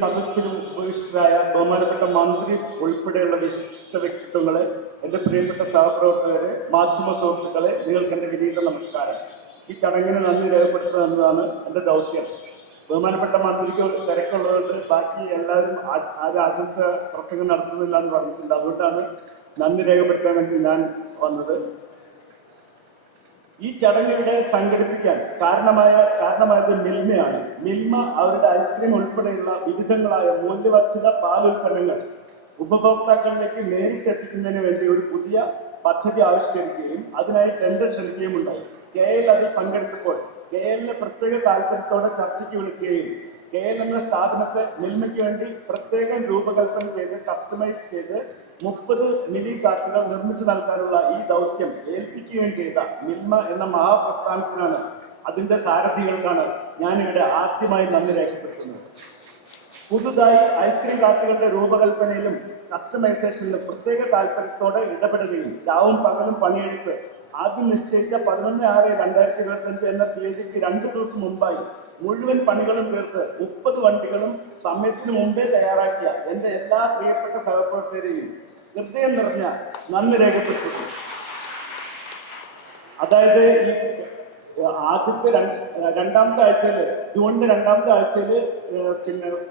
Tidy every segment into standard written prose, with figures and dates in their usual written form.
സദസ്സിലും ഉപവിഷ്ടരായ ബഹുമാനപ്പെട്ട മന്ത്രി ഉൾപ്പെടെയുള്ള വിശിഷ്ട വ്യക്തിത്വങ്ങളെ, എൻ്റെ പ്രിയപ്പെട്ട സഹപ്രവർത്തകരെ, മാധ്യമ സുഹൃത്തുക്കളെ, നിങ്ങൾക്ക് എൻ്റെ വിനീത നമസ്കാരം. ഈ ചടങ്ങിന് നന്ദി രേഖപ്പെടുത്തുക എന്നതാണ് എൻ്റെ ദൗത്യം. ബഹുമാനപ്പെട്ട മന്ത്രിക്ക് തിരക്കുള്ളതുകൊണ്ട് ബാക്കി എല്ലാവരും ആരും ആശംസ പ്രസംഗം നടത്തുന്നില്ല എന്ന് പറഞ്ഞിട്ടുണ്ട്. അതുകൊണ്ടാണ് നന്ദി രേഖപ്പെടുത്താൻ ഞാൻ വന്നത്. ഈ ചടങ്ങ് ഇവിടെ സംഘടിപ്പിക്കാൻ കാരണമായത് മിൽമയാണ്. മിൽമ അവരുടെ ഐസ്ക്രീം ഉൾപ്പെടെയുള്ള വിവിധങ്ങളായ മൂല്യവർദ്ധിത പാൽ ഉൽപ്പന്നങ്ങൾ ഉപഭോക്താക്കളിലേക്ക് നേരിട്ട് എത്തിക്കുന്നതിന് വേണ്ടി ഒരു പുതിയ പദ്ധതി ആവിഷ്കരിക്കുകയും അതിനായി ടെൻഡർ ക്ഷണിക്കുകയും ഉണ്ടായി. KL അതിൽ പങ്കെടുത്തപ്പോൾ KL പ്രത്യേക താല്പര്യത്തോടെ ചർച്ചയ്ക്ക് വിളിക്കുകയും KL എന്ന സ്ഥാപനത്തെ മിൽമയ്ക്ക് വേണ്ടി പ്രത്യേകം രൂപകൽപ്പന ചെയ്ത് കസ്റ്റമൈസ് ചെയ്ത് 30 മിനി കാർട്ടുകൾ നിർമ്മിച്ചു നൽകാനുള്ള ഈ ദൗത്യം ഏൽപ്പിക്കുകയും ചെയ്ത മിൽമ എന്ന മഹാപ്രസ്ഥാനത്തിനാണ്, അതിൻ്റെ സാരഥികൾക്കാണ് ഞാനിവിടെ ആദ്യമായി നന്ദി രേഖപ്പെടുത്തുന്നത്. പുതുതായി ഐസ്ക്രീം കാർട്ടുകളുടെ രൂപകൽപ്പനയിലും കസ്റ്റമൈസേഷനിലും പ്രത്യേക താല്പര്യത്തോടെ ഇടപെടുകയും രാവും പകലും പണിയെടുത്ത് ആദ്യം നിശ്ചയിച്ച 11/6/2025 എന്ന തീയതിക്ക് 2 ദിവസം മുമ്പായി മുഴുവൻ പണികളും തീർത്ത് 30 വണ്ടികളും സമയത്തിന് മുമ്പേ തയ്യാറാക്കിയ എൻ്റെ എല്ലാ പ്രിയപ്പെട്ട സഹപ്രവർത്തകരെയും ഹൃദയം നിറഞ്ഞ നന്ദി രേഖപ്പെടുത്തുന്നു. അതായത് ഈ ആദ്യത്തെ രണ്ടാമത്തെ ആഴ്ചയിൽ, ജൂണിന്റെ രണ്ടാമത്തെ ആഴ്ചയിൽ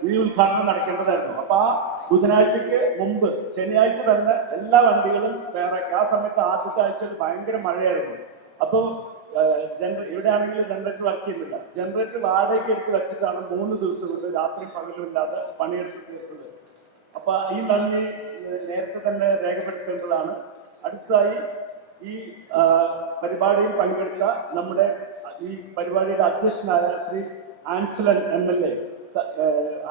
ഈ ഉദ്ഘാടനം നടക്കേണ്ടതായിരുന്നു. അപ്പൊ ആ ബുധനാഴ്ചക്ക് മുമ്പ് ശനിയാഴ്ച തന്നെ എല്ലാ വണ്ടികളും തയ്യാറാക്കി. ആ സമയത്ത് ആദ്യത്തെ ആഴ്ചയിൽ ഭയങ്കര മഴയായിരുന്നു. അപ്പോൾ ഇവിടെ ആണെങ്കിൽ ജനറേറ്റർ വർക്ക് ചെയ്യുന്നില്ല. ജനറേറ്റർ വാടകയ്ക്ക് എടുത്ത് വെച്ചിട്ടാണ് 3 ദിവസം കൊണ്ട് രാത്രി പകലും ഇല്ലാതെ പണിയെടുത്ത് തീർത്തത്. അപ്പൊ ഈ നന്ദി നേരത്തെ തന്നെ രേഖപ്പെടുത്തേണ്ടതാണ്. അടുത്തതായി ഈ പരിപാടിയിൽ പങ്കെടുത്ത നമ്മുടെ ഈ പരിപാടിയുടെ അധ്യക്ഷനായ ശ്രീ ആൻസലൻ MLA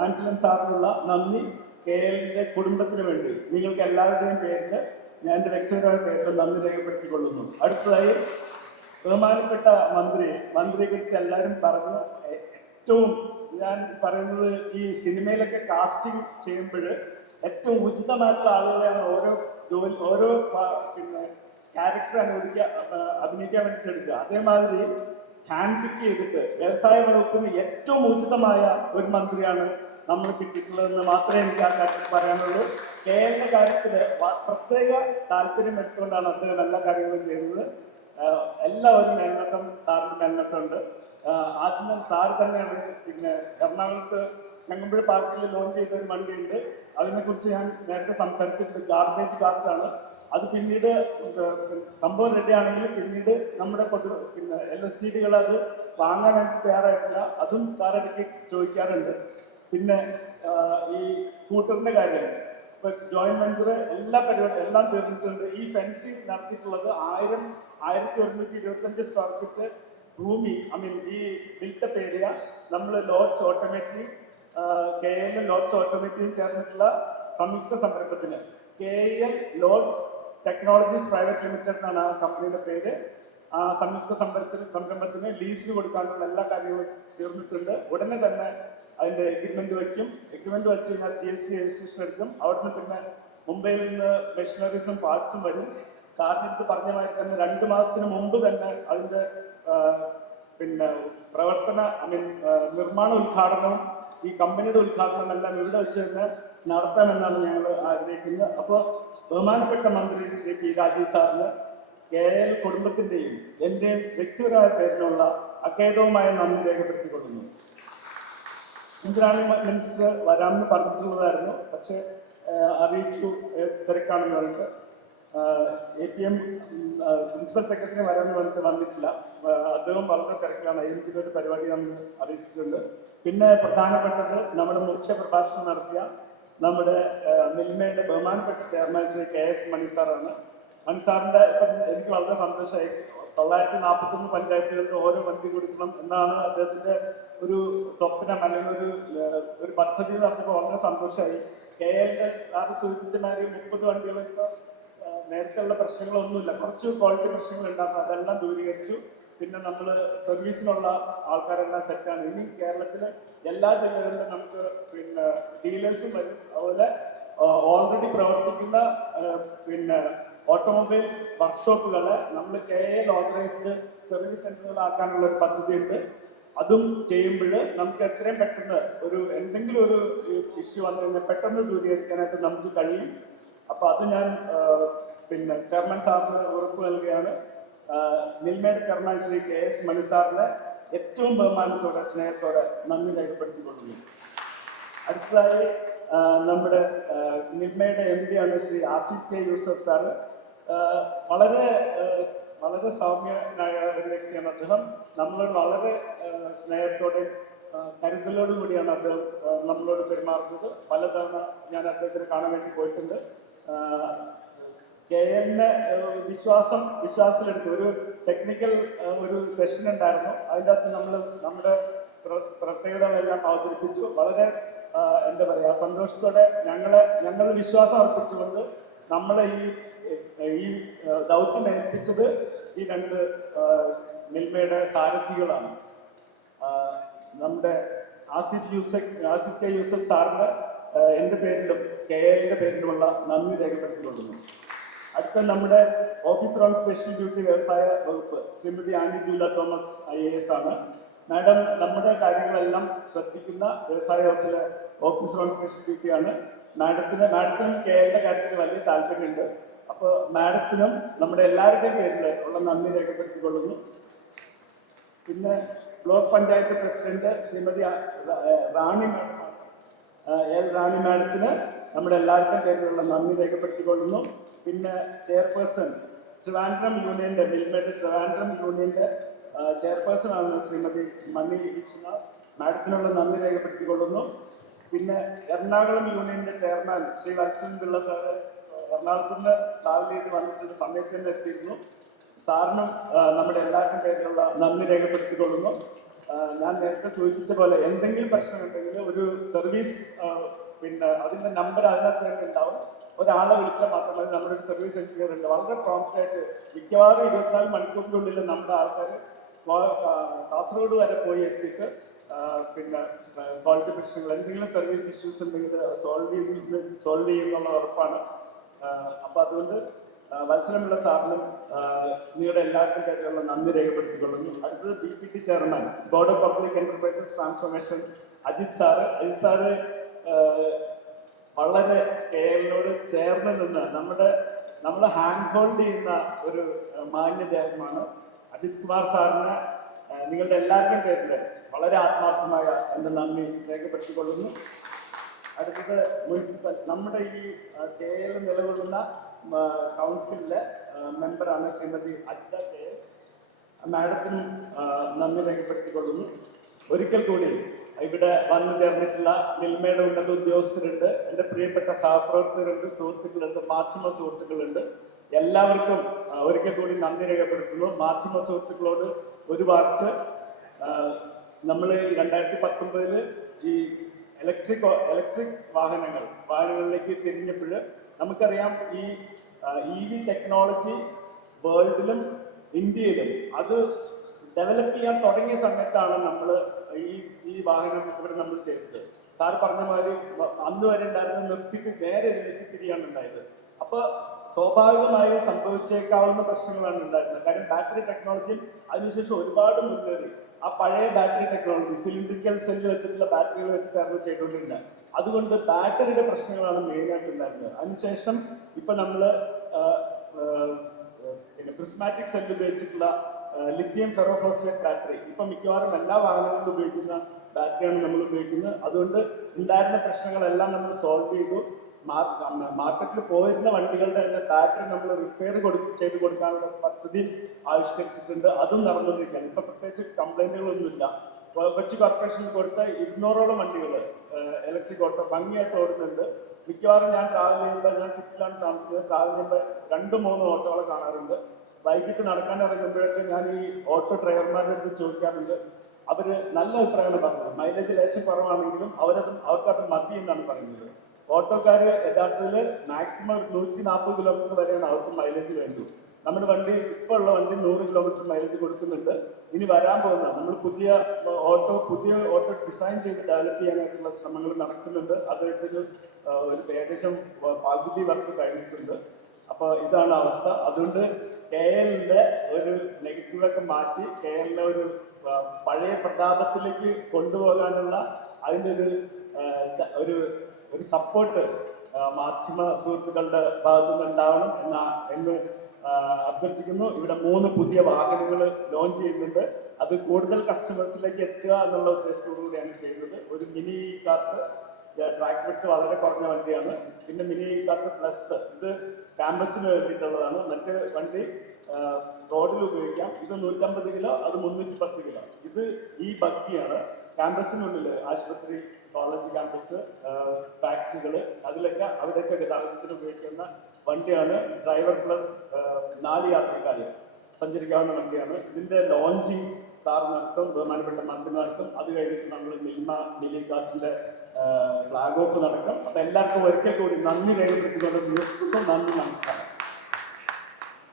ആൻസലൻ സാറിനുള്ള നന്ദി KLന്റെ കുടുംബത്തിന് വേണ്ടി നിങ്ങൾക്ക് എല്ലാവരുടെയും പേരിൽ ഞാൻ എൻ്റെ വ്യക്തിപരമായ പേരിൽ നന്ദി രേഖപ്പെടുത്തിക്കൊള്ളുന്നു. അടുത്തതായി ബഹുമാനപ്പെട്ട മന്ത്രിയെ കുറിച്ച് എല്ലാവരും പറഞ്ഞു. ഏറ്റവും ഞാൻ പറയുന്നത്, ഈ സിനിമയിലൊക്കെ കാസ്റ്റിംഗ് ചെയ്യുമ്പോൾ ഏറ്റവും ഉചിതമായിട്ടുള്ള ആളുകളെയാണ് ഓരോ ക്യാരക്ടർ അഭിനയിക്കാൻ വേണ്ടിയിട്ട് എടുക്കുക. അതേമാതിരി ഹാൻഡ് പിക്ക് ചെയ്തിട്ട് വ്യവസായ വകുപ്പിന് ഏറ്റവും ഉചിതമായ ഒരു മന്ത്രിയാണ് നമ്മൾ കിട്ടിയിട്ടുള്ളതെന്ന് മാത്രമേ എനിക്ക് ആ കാര്യത്തിൽ പറയാനുള്ളൂ. KLന്റെ കാര്യത്തിൽ പ്രത്യേക താല്പര്യം എടുത്തുകൊണ്ടാണ് അദ്ദേഹം എല്ലാ കാര്യങ്ങളും ചെയ്യുന്നത്. എല്ലാവരും മേൽനോട്ടം, സാറിന് മേൽനോട്ടമുണ്ട്. ആദ്യം സാർ തന്നെയാണ് എറണാകുളത്ത് ചങ്ങമ്പുഴ പാർക്കിൽ ലോഞ്ച് ചെയ്ത ഒരു വണ്ടിയുണ്ട്. അതിനെക്കുറിച്ച് ഞാൻ നേരത്തെ സംസാരിച്ചിട്ടുണ്ട്. ഗാർബേജ് കാർട്ടാണ് അത്. പിന്നീട് സംഭവം റെഡിയാണെങ്കിൽ പിന്നീട് നമ്മുടെ LSTDകൾ അത് വാങ്ങാൻ വേണ്ടി തയ്യാറായിട്ടില്ല. അതും സാർ ഇടയ്ക്ക് ചോദിക്കാറുണ്ട്. പിന്നെ ഈ സ്കൂട്ടറിന്റെ കാര്യം, ഇപ്പൊ ജോയിന്റ് വെഞ്ചർ എല്ലാ പരിപാടി എല്ലാം തീർന്നിട്ടുണ്ട്. ഈ ഫെൻസിങ് നടത്തിയിട്ടുള്ളത് 1125 സ്ക്വയർ ഫീറ്റ് ഭൂമി, ഈ ബിൽട്ടപ്പ് ഏരിയ നമ്മൾ Lords automotive KL Lords automotive ചേർന്നിട്ടുള്ള സംയുക്ത സംരംഭത്തിന് KL Lords technologies private limited എന്നാണ് ആ കമ്പനിയുടെ പേര്. ആ സംയുക്ത സംരംഭത്തിന് ലീസിന് കൊടുക്കാനുള്ള എല്ലാ കാര്യങ്ങളും തീർന്നിട്ടുണ്ട്. ഉടനെ തന്നെ അതിൻ്റെ എഗ്രിമെന്റ് വയ്ക്കും. എഗ്രിമെന്റ് വെച്ച് കഴിഞ്ഞാൽ GST രജിസ്ട്രേഷൻ എടുക്കും. അവിടുന്ന് പിന്നെ മുംബൈയിൽ നിന്ന് മെഷീനറീസും പാർട്സും വരും. സാറിനടുത്ത് പറഞ്ഞ മാതിരി തന്നെ 2 മാസത്തിന് മുമ്പ് തന്നെ അതിൻ്റെ പ്രവർത്തന നിർമ്മാണ ഉദ്ഘാടനവും ഈ കമ്പനിയുടെ ഉദ്ഘാടനം എല്ലാം ഇവിടെ വെച്ച് തന്നെ നടത്താമെന്നാണ് ഞങ്ങൾ ആഗ്രഹിക്കുന്നത്. അപ്പോൾ ബഹുമാനപ്പെട്ട മന്ത്രി ശ്രീ P. രാജീവ് സാറിന് KL കുടുംബത്തിൻ്റെയും എൻ്റെയും വ്യക്തിപരമായ പേരിലുള്ള അഖേദവുമായ നന്ദി രേഖപ്പെടുത്തിക്കൊള്ളുന്നു. ഇന്ദ്രാണി മിനിസ്റ്റർ വരാമെന്ന് പറഞ്ഞിട്ടുള്ളതായിരുന്നു, പക്ഷെ അറിയിച്ചു തിരക്കാണെന്ന് പറഞ്ഞിട്ട്. APM പ്രിൻസിപ്പൽ സെക്രട്ടറി വരാമെന്ന് പറഞ്ഞിട്ട് വന്നിട്ടില്ല. അദ്ദേഹം വളരെ തിരക്കിലാണ്. അതിൻ്റെ ഒരു പരിപാടിയാണെന്ന് അറിയിച്ചിട്ടുണ്ട്. പിന്നെ പ്രധാനപ്പെട്ടത് നമ്മുടെ മുഖ്യ പ്രഭാഷണം നടത്തിയ നമ്മുടെ മിൽമയുടെ ബഹുമാനപ്പെട്ട ചെയർമാൻ ശ്രീ KS മണി സാറാണ്. മണി സാറിൻ്റെ ഇപ്പം എനിക്ക് വളരെ സന്തോഷമായി. 941 പഞ്ചായത്തുകൾക്ക് ഓരോ വണ്ടി കൊടുക്കണം എന്നാണ് അദ്ദേഹത്തിൻ്റെ ഒരു സ്വപ്നം, അല്ലെങ്കിൽ ഒരു പദ്ധതി എന്ന് പറഞ്ഞപ്പോൾ വളരെ സന്തോഷമായി. KLന്റെ സാറ് സൂചിപ്പിച്ച മാതിരി 30 വണ്ടികൾ ഇപ്പോൾ നേരത്തെയുള്ള പ്രശ്നങ്ങളൊന്നുമില്ല. കുറച്ച് ക്വാളിറ്റി പ്രശ്നങ്ങൾ ഉണ്ടായിരുന്നു, അതെല്ലാം ദൂരീകരിച്ചു. പിന്നെ നമ്മൾ സർവീസിനുള്ള ആൾക്കാരെല്ലാം സെറ്റാണ്. ഇനി കേരളത്തിലെ എല്ലാ ജില്ലകളിലും നമുക്ക് ഡീലേഴ്സും വരും. അതുപോലെ ഓൾറെഡി പ്രവർത്തിക്കുന്ന ഓട്ടോമൊബൈൽ വർക്ക്ഷോപ്പുകളെ നമ്മൾ KL ഓതറൈസ്ഡ് സർവീസ് സെന്ററുകളാക്കാനുള്ള ഒരു പദ്ധതിയുണ്ട്. അതും ചെയ്യുമ്പോൾ നമുക്ക് എത്രയും പെട്ടെന്ന് എന്തെങ്കിലും ഒരു ഇഷ്യൂ വന്നു കഴിഞ്ഞാൽ പെട്ടെന്ന് ദൂരീകരിക്കാനായിട്ട് നമുക്ക് കഴിയും. അപ്പോൾ അത് ഞാൻ പിന്നെ ചെയർമാൻ സാറിന് ഉറപ്പ് നൽകുകയാണ്. മിൽമയുടെ ചെയർമാൻ ശ്രീ KS മണി സാറിന് ഏറ്റവും ബഹുമാനത്തോടെ സ്നേഹത്തോടെ നന്ദി രേഖപ്പെടുത്തിക്കൊള്ളുന്നു. അടുത്തതായി നമ്മുടെ മിൽമയുടെ MD ആണ് ശ്രീ ആസിഫ് K യൂസഫ് സാറ്. വളരെ വളരെ സൗമ്യനായ ഒരു വ്യക്തിയാണ് അദ്ദേഹം. നമ്മളോട് വളരെ സ്നേഹത്തോടെ കരുതലോടു കൂടിയാണ് അദ്ദേഹം നമ്മളോട് പെരുമാറുന്നത്. പലതവണ ഞാൻ അദ്ദേഹത്തിന് കാണാൻ വേണ്ടി പോയിട്ടുണ്ട്. KLനെ വിശ്വാസത്തിലെടുത്ത് ഒരു ടെക്നിക്കൽ ഒരു സെഷൻ ഉണ്ടായിരുന്നു. അതിൻ്റെ അകത്ത് നമ്മുടെ പ്രത്യേകതകളെല്ലാം അവതരിപ്പിച്ചു. വളരെ എന്താ പറയുക, സന്തോഷത്തോടെ ഞങ്ങൾ വിശ്വാസം അർപ്പിച്ചുകൊണ്ട് നമ്മളെ ഈ ദൗത്യം ഏൽപ്പിച്ചത് ഈ 2 മിൽമയുടെ സാരഥികളാണ്. നമ്മുടെ ആസിഫ് K യൂസഫ് സാറിന് എൻ്റെ പേരിലും KLന്റെ പേരിലുമുള്ള നന്ദി രേഖപ്പെടുത്തിക്കൊള്ളുന്നു. അടുത്ത നമ്മുടെ ഓഫീസർ ഓൺ സ്പെഷ്യൽ ഡ്യൂട്ടി വ്യവസായ വകുപ്പ് Shrimati Annie Jula Thomas IAS ആണ്. മാഡം നമ്മുടെ കാര്യങ്ങളെല്ലാം ശ്രദ്ധിക്കുന്ന വ്യവസായ വകുപ്പിലെ ഓഫീസർ ഓൺ സ്പെഷ്യൽ ഡ്യൂട്ടിയാണ്. മാഡത്തിനും KLന്റെ കാര്യത്തിൽ വലിയ താല്പര്യമുണ്ട്. അപ്പോൾ മാഡത്തിനും നമ്മുടെ എല്ലാവരുടെയും പേരിൽ ഉള്ള നന്ദി രേഖപ്പെടുത്തിക്കൊള്ളുന്നു. പിന്നെ ബ്ലോക്ക് പഞ്ചായത്ത് പ്രസിഡന്റ് ശ്രീമതി റാണി മാഡത്തിന് നമ്മുടെ എല്ലാവരുടെയും പേരിലുള്ള നന്ദി രേഖപ്പെടുത്തിക്കൊള്ളുന്നു. പിന്നെ ചെയർപേഴ്സൺ ട്രിവാൻഡ്രം യൂണിയന്റെ മിൽമയുടെ ട്രിവാൻഡ്രം യൂണിയന്റെ ചെയർപേഴ്സൺ ആണ് ശ്രീമതി മണി വിശ്വനാഥ്. മാഡത്തിനുള്ള നന്ദി രേഖപ്പെടുത്തിക്കൊള്ളുന്നു. പിന്നെ എറണാകുളം യൂണിയന്റെ ചെയർമാൻ ശ്രീ വത്സൻ പിള്ള സാറ് എറണാകുളത്ത് നിന്ന് ട്രാവൽ ചെയ്ത് വന്നിട്ടുണ്ട്, സമയത്ത് തന്നെ എത്തിയിരുന്നു. സാറിനും നമ്മുടെ എല്ലാവരുടെയും പേരിലുള്ള നന്ദി രേഖപ്പെടുത്തിക്കൊള്ളുന്നു. ഞാൻ നേരത്തെ സൂചിപ്പിച്ച പോലെ എന്തെങ്കിലും പ്രശ്നമുണ്ടെങ്കിൽ ഒരു സർവീസ് പിന്നെ അതിൻ്റെ നമ്പർ അതിനകത്ത് തന്നെ ഉണ്ടാവും. ഒരാളെ വിളിച്ചാൽ മാത്രമല്ല, നമ്മുടെ ഒരു സർവീസ് എഞ്ചിനീയർ ഉണ്ട്. വളരെ പ്രോംപ്റ്റ് ആയിട്ട് മിക്കവാറും 24 മണിക്കൂറിൻ്റെ ഉള്ളിൽ നമ്മുടെ ആൾക്കാർ കാസർഗോഡ് വരെ പോയി എത്തിയിട്ട് പിന്നെ ക്വാളിറ്റി പ്രശ്നങ്ങൾ എന്തെങ്കിലും സർവീസ് ഇഷ്യൂസ് ഉണ്ടെങ്കിൽ സോൾവ് ചെയ്യുന്നുള്ള ഉറപ്പാണ്. അപ്പം അതുകൊണ്ട് വത്സലമുള്ള സാറിനും നിങ്ങളുടെ എല്ലാവർക്കും കാര്യമുള്ള നന്ദി രേഖപ്പെടുത്തിക്കൊള്ളുന്നു. അടുത്തത് BPT chairman Board of Public Enterprises Transformation Ajith sir വളരെ KLനോട് ചേർന്ന് നിന്ന് നമ്മളെ ഹാൻഡ് ഹോൾഡ് ചെയ്യുന്ന ഒരു മാന്യദേഹമാണ്. അജിത് കുമാർ സാറിന് നിങ്ങളുടെ എല്ലാവരുടെയും പേരിൽ വളരെ ആത്മാർത്ഥമായ എൻ്റെ നന്ദി രേഖപ്പെടുത്തിക്കൊള്ളുന്നു. അടുത്തത് മുനിസിപ്പൽ നമ്മുടെ ഈ KL നിലകൊള്ളുന്ന കൗൺസിലിലെ മെമ്പറാണ് ശ്രീമതി അജിത KS. മാഡത്തിനും നന്ദി രേഖപ്പെടുത്തിക്കൊള്ളുന്നു. ഒരിക്കൽ കൂടി ഇവിടെ വന്നു ചേർന്നിട്ടുള്ള മിൽമയുടെ ഉന്നത ഉദ്യോഗസ്ഥരുണ്ട്, എൻ്റെ പ്രിയപ്പെട്ട സഹപ്രവർത്തകരുണ്ട്, സുഹൃത്തുക്കളുണ്ട്, മാധ്യമ സുഹൃത്തുക്കളുണ്ട്. എല്ലാവർക്കും ഒരിക്കൽ കൂടി നന്ദി രേഖപ്പെടുത്തുന്നു. മാധ്യമ സുഹൃത്തുക്കളോട് ഒരു വാക്ക്, നമ്മൾ 2019 ഈ ഇലക്ട്രിക് വാഹനങ്ങളിലേക്ക് തിരിഞ്ഞപ്പോൾ നമുക്കറിയാം ഈ EV ടെക്നോളജി വേൾഡിലും ഇന്ത്യയിലും അത് ഡെവലപ്പ് ചെയ്യാൻ തുടങ്ങിയ സമയത്താണ് നമ്മൾ ഈ വാഹനം ഇവിടെ നമ്മൾ ചെയ്തത്. സാർ പറഞ്ഞ മാതിരി അന്ന് വരെ ഉണ്ടായിരുന്ന നിർത്തിയിട്ട് നേരെ ഇതിലേക്ക് തിരിയാണ് ഉണ്ടായത്. അപ്പോൾ സ്വാഭാവികമായും സംഭവിച്ചേക്കാവുന്ന പ്രശ്നങ്ങളാണ് ഉണ്ടായിരുന്നത്. കാര്യം ബാറ്ററി ടെക്നോളജിയിൽ അതിനുശേഷം ഒരുപാട് മുന്നേറി. ആ പഴയ ബാറ്ററി ടെക്നോളജി സിലിണ്ടറിക്കൽ സെല്ല് വെച്ചിട്ടുള്ള ബാറ്ററികൾ വെച്ചിട്ടായിരുന്നു ചെയ്തുകൊണ്ടിരുന്നത്. അതുകൊണ്ട് ബാറ്ററിയുടെ പ്രശ്നങ്ങളാണ് മെയിനായിട്ട് ഉണ്ടായിരുന്നത്. അതിനുശേഷം ഇപ്പം നമ്മൾ പിന്നെ പ്രിസ്മാറ്റിക് സെല്ല് ഉപയോഗിച്ചിട്ടുള്ള ലിഥിയം ഫെറോഫോസ്ഫേറ്റ് ബാറ്ററി ഇപ്പം മിക്കവാറും എല്ലാ വാഹനങ്ങളിലും ഉപയോഗിക്കുന്ന ബാറ്ററിയാണ് നമ്മൾ ഉപയോഗിക്കുന്നത്. അതുകൊണ്ട് ഉണ്ടായിരുന്ന പ്രശ്നങ്ങളെല്ലാം നമ്മൾ സോൾവ് ചെയ്തു. മാർക്കറ്റിൽ പോയിരുന്ന വണ്ടികളുടെ തന്നെ ബാറ്ററി നമ്മൾ റിപ്പയർ ചെയ്ത് കൊടുക്കാനുള്ള പദ്ധതി ആവിഷ്കരിച്ചിട്ടുണ്ട്. അതും നടന്നുകൊണ്ടിരിക്കുകയാണ്. ഇപ്പം പ്രത്യേകിച്ച് കംപ്ലൈൻറ്റുകളൊന്നുമില്ല. കൊച്ചി കോർപ്പറേഷനിൽ കൊടുത്ത 200ഓളം വണ്ടികൾ ഇലക്ട്രിക് ഓട്ടോ ഭംഗിയായിട്ട് ഓടുന്നുണ്ട്. മിക്കവാറും ഞാൻ ട്രാവൽ ചെയ്യുമ്പോൾ, ഞാൻ സിറ്റിയിലാണ് താമസിക്കുന്നത്, ട്രാവൽ ചെയ്യുമ്പോൾ 2-3 ഓട്ടോകളെ കാണാറുണ്ട്. വൈകിട്ട് നടക്കാൻ ഇറങ്ങുമ്പോഴൊക്കെ ഞാൻ ഈ ഓട്ടോ ഡ്രൈവർമാരുടെ അടുത്ത് ചോദിക്കാറുണ്ട്. അവർ നല്ല അഭിപ്രായമാണ് പറഞ്ഞത്. മൈലേജ് ലേശം കുറവാണെങ്കിലും അവർക്കത് മതി എന്നാണ് പറയുന്നത്. ഓട്ടോക്കാർ യഥാർത്ഥത്തിൽ മാക്സിമം 140 കിലോമീറ്റർ വരെയാണ് അവർക്ക് മൈലേജ് വേണ്ടത്. നമ്മുടെ വണ്ടി ഇപ്പോൾ ഉള്ള വണ്ടി 100 കിലോമീറ്റർ മൈലേജ് കൊടുക്കുന്നുണ്ട്. ഇനി വരാൻ പോകുന്ന നമ്മൾ പുതിയ ഓട്ടോ ഡിസൈൻ ചെയ്ത് ഡെവലപ്പ് ചെയ്യാനായിട്ടുള്ള ശ്രമങ്ങൾ നടക്കുന്നുണ്ട്. അതൊരു ഏകദേശം പകുതി വർക്ക് കഴിഞ്ഞിട്ടുണ്ട്. അപ്പോൾ ഇതാണ് അവസ്ഥ. അതുകൊണ്ട് കെ എല്ലിന്റെ ഒരു നെഗറ്റീവൊക്കെ മാറ്റി കെ എല്ലിനെ ഒരു പഴയ പ്രതാപത്തിലേക്ക് കൊണ്ടുപോകാനുള്ള അതിൻ്റെ ഒരു ഒരു സപ്പോർട്ട് മാധ്യമ സുഹൃത്തുക്കളുടെ ഭാഗത്തു നിന്ന് ഉണ്ടാവണം എന്ന് അഭ്യർത്ഥിക്കുന്നു. ഇവിടെ 3 പുതിയ വാഹനങ്ങൾ ലോഞ്ച് ചെയ്യുന്നുണ്ട്. അത് കൂടുതൽ കസ്റ്റമേഴ്സിലേക്ക് എത്തുക എന്നുള്ള ഉദ്ദേശത്തോടു കൂടിയാണ് ചെയ്യുന്നത്. ഒരു മിനി കാർട്ട്, ട്രാക്ക് വിഡ്ത്ത് വളരെ കുറഞ്ഞ വണ്ടിയാണ്. പിന്നെ മിനി കാർട്ട് പ്ലസ്, ഇത് ക്യാമ്പസിന് വേണ്ടിയിട്ടുള്ളതാണ്. മറ്റ് വണ്ടി റോഡിൽ ഉപയോഗിക്കാം. ഇത് 150 കിലോ, അത് 310 കിലോ. ഇത് ഈ ബഗ്ഗിയാണ്. ക്യാമ്പസിനുള്ളിൽ ആശുപത്രി, കോളേജ് ക്യാമ്പസ്, ഫാക്ടറികൾ, അവിടെയൊക്കെ ഗതാഗതത്തിന് ഉപയോഗിക്കുന്ന വണ്ടിയാണ്. ഡ്രൈവർ പ്ലസ് 4 യാത്രക്കാർ സഞ്ചരിക്കാവുന്ന വണ്ടിയാണ്. ഇതിന്റെ ലോഞ്ചിങ് സാർ നടത്തും, ബഹുമാനപ്പെട്ട മന്ത്രി നടത്തും. അത് കഴിഞ്ഞിട്ട് നമ്മൾ മിനി കാർട്ടിന്റെ ഫ്ലാഗ് ഓഫ് നടക്കും. അപ്പൊ എല്ലാവർക്കും ഒരിക്കൽ കൂടി നന്ദി രേഖപ്പെടുത്തിക്കൊണ്ട് നിർത്തുന്നു. നന്ദി, നമസ്കാരം.